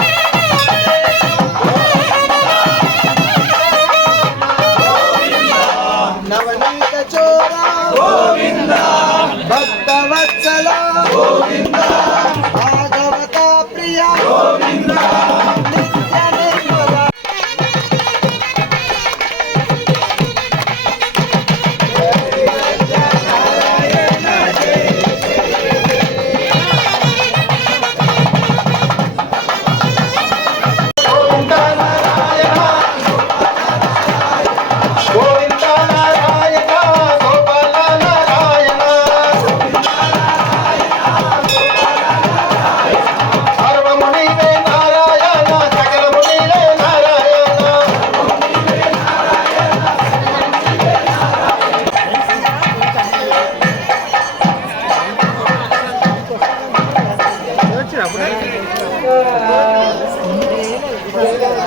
Yeah.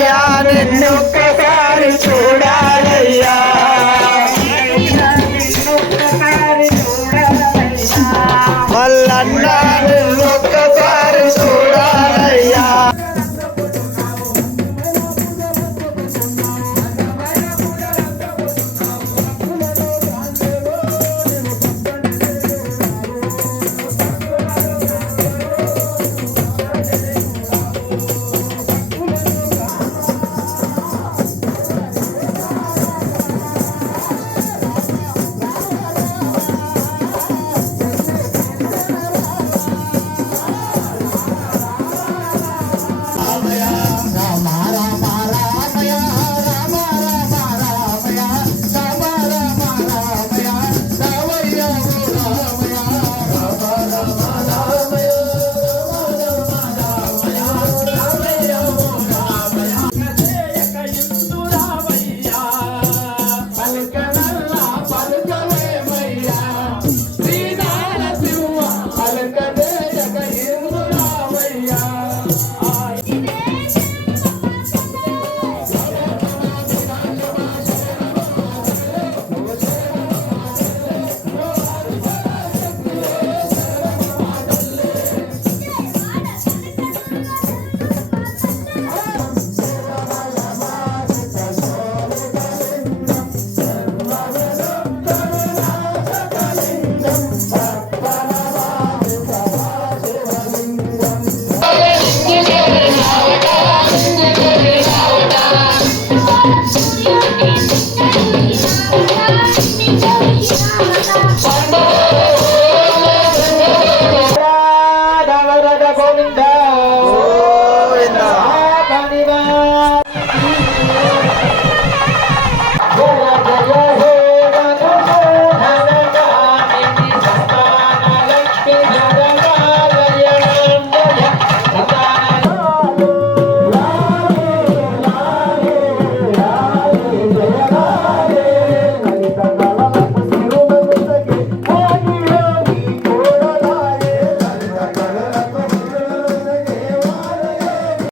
yaar nu ka